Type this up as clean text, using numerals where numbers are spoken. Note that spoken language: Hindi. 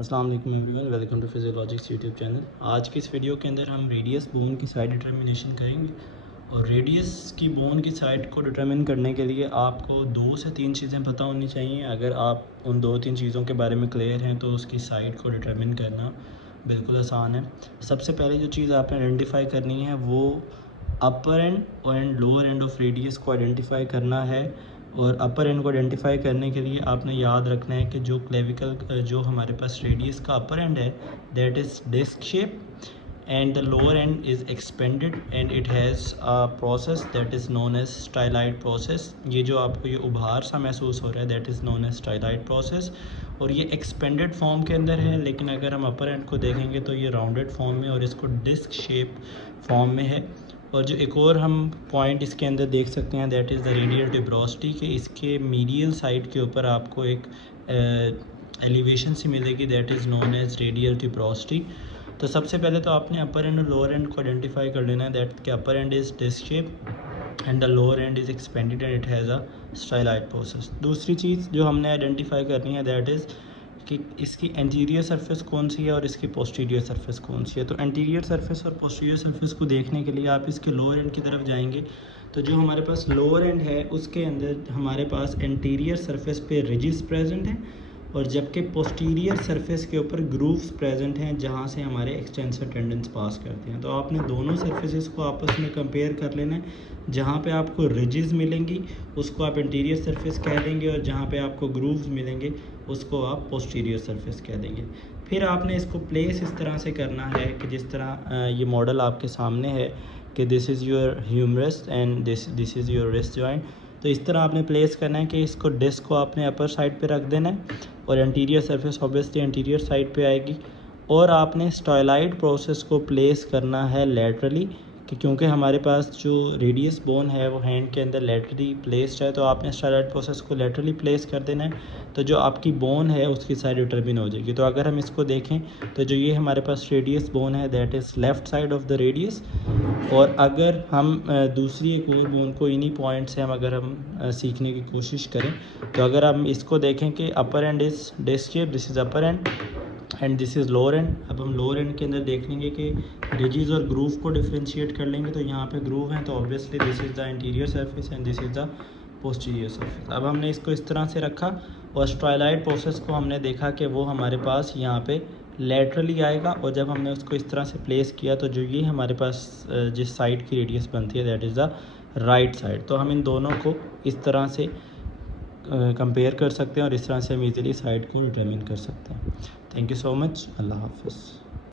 अस्सलाम वालेकुम everyone, welcome to physiologics YouTube channel. आज की इस वीडियो के अंदर हम रेडियस बोन की साइड डिटर्मिनेशन करेंगे। और रेडियस की बोन की साइड को डिटर्मिन करने के लिए आपको 2 से 3 चीज़ें पता होनी चाहिए। अगर आप उन 2-3 चीज़ों के बारे में क्लियर हैं तो उसकी साइड को डिटर्मिन करना बिल्कुल आसान है। सबसे पहले जो चीज़ आपने आइडेंटिफाई करनी है वो अपर एंड और लोअर एंड ऑफ रेडियस को आइडेंटिफाई करना है। और अपर एंड को आइडेंटिफाई करने के लिए आपने याद रखना है कि जो क्लेविकल जो हमारे पास रेडियस का अपर एंड है that is disc shape and the lower end is expanded and it has a process that is known as styloid process। ये जो आपको ये उभार सा महसूस हो रहा है that is known as styloid process। और ये एक्सपेंडेड फॉर्म के अंदर है, लेकिन अगर हम अपर एंड को देखेंगे तो ये राउंडेड फॉर्म में और इसको डिस्क शेप फॉर्म में है। और जो एक और हम पॉइंट इसके अंदर देख सकते हैं that is the radial tuberosity, कि इसके मीडियल साइड के ऊपर आपको एक एलिवेशन सी मिलेगी that is known as radial tuberosity. तो सबसे पहले तो आपने अपर एंड और लोअर एंड को आइडेंटिफाई कर लेना है दैट के upper end is disc shape and the lower end is expanded and it has a styloid process. दूसरी चीज़ जो हमने आइडेंटिफाई करनी है दैट इज़ कि इसकी एंटीरियर सरफेस कौन सी है और इसकी पोस्टीरियर सरफेस कौन सी है। तो एंटीरियर सरफेस और पोस्टीरियर सरफेस को देखने के लिए आप इसके लोअर एंड की तरफ जाएंगे। तो जो हमारे पास लोअर एंड है उसके अंदर हमारे पास एंटीरियर सरफेस पे रिजिस प्रेजेंट है और जबकि पोस्टीरियर सरफेस के ऊपर ग्रूव्स प्रेजेंट हैं जहाँ से हमारे एक्सटेंसर टेंडेंस पास करते हैं। तो आपने दोनों सरफेसेस को आपस में कंपेयर कर लेना है। जहाँ पे आपको रिजिस मिलेंगी उसको आप इंटीरियर सरफेस कह देंगे और जहाँ पे आपको ग्रूव्स मिलेंगे उसको आप पोस्टीरियर सरफेस कह देंगे। फिर आपने इसको प्लेस इस तरह से करना है कि जिस तरह ये मॉडल आपके सामने है कि this is your humerus and this is your wrist joint. तो इस तरह आपने प्लेस करना है कि इसको डिस्क को आपने अपर साइड पे रख देना है और anterior surface obviously anterior side पे आएगी। और आपने स्टाइलाइड प्रोसेस को प्लेस करना है लेटरली, क्योंकि हमारे पास जो रेडियस बोन है वो हैंड के अंदर लेटरली प्लेस्ड है। तो आपने स्टाइलाइड प्रोसेस को लेटरली प्लेस कर देना है तो जो आपकी बोन है उसकी साइड डिटर्मिन हो जाएगी। तो अगर हम इसको देखें तो जो ये हमारे पास रेडियस बोन है that is left side of the radius. और अगर हम दूसरी एक और बोन को इन्हीं पॉइंट से अगर हम सीखने की कोशिश करें तो अगर हम इसको देखें कि upper end is disc shape, this is upper end this is lower end. अब हम लोअर एंड के अंदर देख लेंगे कि रिजिस और ग्रूव को डिफ्रेंशिएट कर लेंगे। तो यहाँ पे ग्रूव हैं तो obviously this is the interior surface and this is the posterior surface. अब हमने इसको इस तरह से रखा और स्टाइलाइड प्रोसेस को हमने देखा कि वो हमारे पास यहाँ पे लेटरली आएगा। और जब हमने उसको इस तरह से प्लेस किया तो जो ये हमारे पास जिस साइड की रेडियस बनती है that is the right side. तो हम इन दोनों को इस तरह से कंपेयर कर सकते हैं और इस तरह से हम इजीली साइड को डिटरमिन कर सकते हैं। Thank you so much. अल्लाह हाफ़िज़।